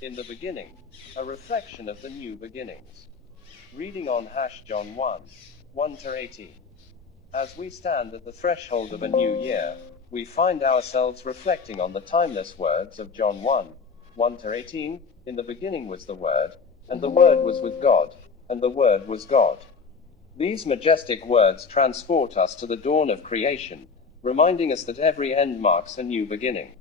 In the beginning, a reflection of the new beginnings. Reading on John 1, 1-18. As we stand at the threshold of a new year, we find ourselves reflecting on the timeless words of John 1, 1-18, in the beginning was the Word, and the Word was with God, and the Word was God. These majestic words transport us to the dawn of creation, reminding us that every end marks a new beginning.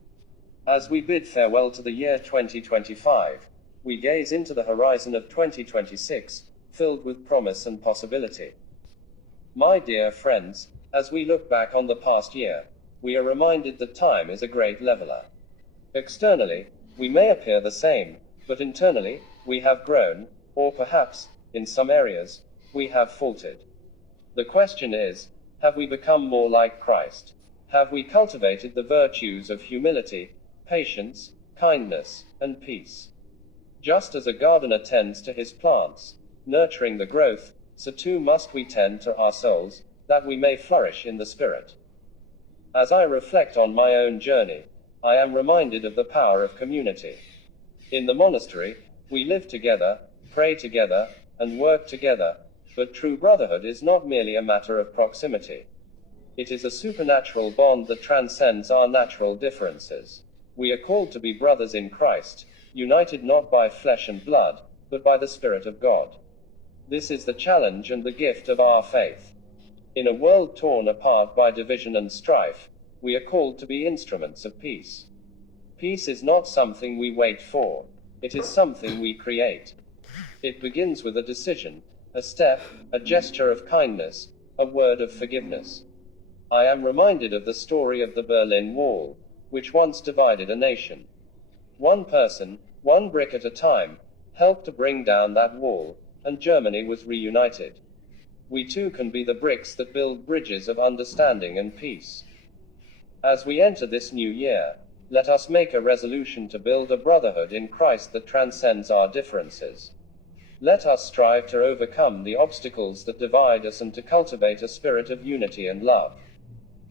As we bid farewell to the year 2025, we gaze into the horizon of 2026, filled with promise and possibility. My dear friends, as we look back on the past year, we are reminded that time is a great leveler. Externally, we may appear the same, but internally, we have grown, or perhaps, in some areas, we have faltered. The question is, have we become more like Christ? Have we cultivated the virtues of humility, patience, kindness, and peace? Just as a gardener tends to his plants, nurturing the growth, so too must we tend to our souls, that we may flourish in the Spirit. As I reflect on my own journey, I am reminded of the power of community. In the monastery, we live together, pray together, and work together, but true brotherhood is not merely a matter of proximity. It is a supernatural bond that transcends our natural differences. We are called to be brothers in Christ, united not by flesh and blood, but by the Spirit of God. This is the challenge and the gift of our faith. In a world torn apart by division and strife, we are called to be instruments of peace. Peace is not something we wait for, it is something we create. It begins with a decision, a step, a gesture of kindness, a word of forgiveness. I am reminded of the story of the Berlin Wall, which once divided a nation. One person, one brick at a time, helped to bring down that wall, and Germany was reunited. We too can be the bricks that build bridges of understanding and peace. As we enter this new year, let us make a resolution to build a brotherhood in Christ that transcends our differences. Let us strive to overcome the obstacles that divide us and to cultivate a spirit of unity and love.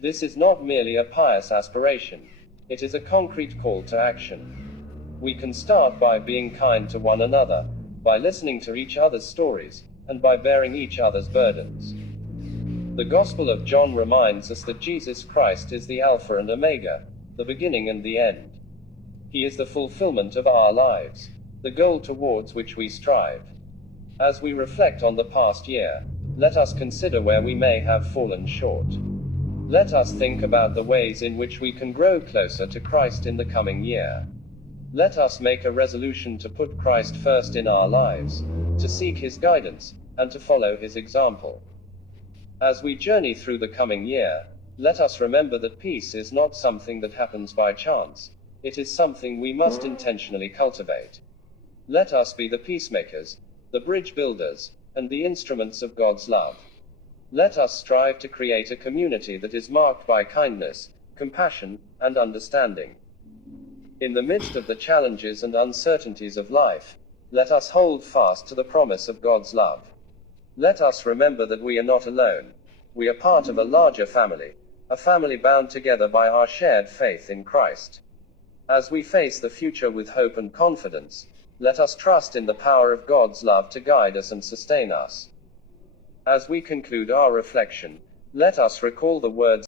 This is not merely a pious aspiration, it is a concrete call to action. We can start by being kind to one another, by listening to each other's stories, and by bearing each other's burdens. The Gospel of John reminds us that Jesus Christ is the Alpha and Omega, the beginning and the end. He is the fulfillment of our lives, the goal towards which we strive. As we reflect on the past year, let us consider where we may have fallen short. Let us think about the ways in which we can grow closer to Christ in the coming year. Let us make a resolution to put Christ first in our lives, to seek His guidance, and to follow His example. As we journey through the coming year, let us remember that peace is not something that happens by chance, it is something we must intentionally cultivate. Let us be the peacemakers, the bridge builders, and the instruments of God's love. Let us strive to create a community that is marked by kindness, compassion, and understanding. In the midst of the challenges and uncertainties of life, let us hold fast to the promise of God's love. Let us remember that we are not alone. We are part of a larger family, a family bound together by our shared faith in Christ. As we face the future with hope and confidence, let us trust in the power of God's love to guide us and sustain us. As we conclude our reflection, let us recall the words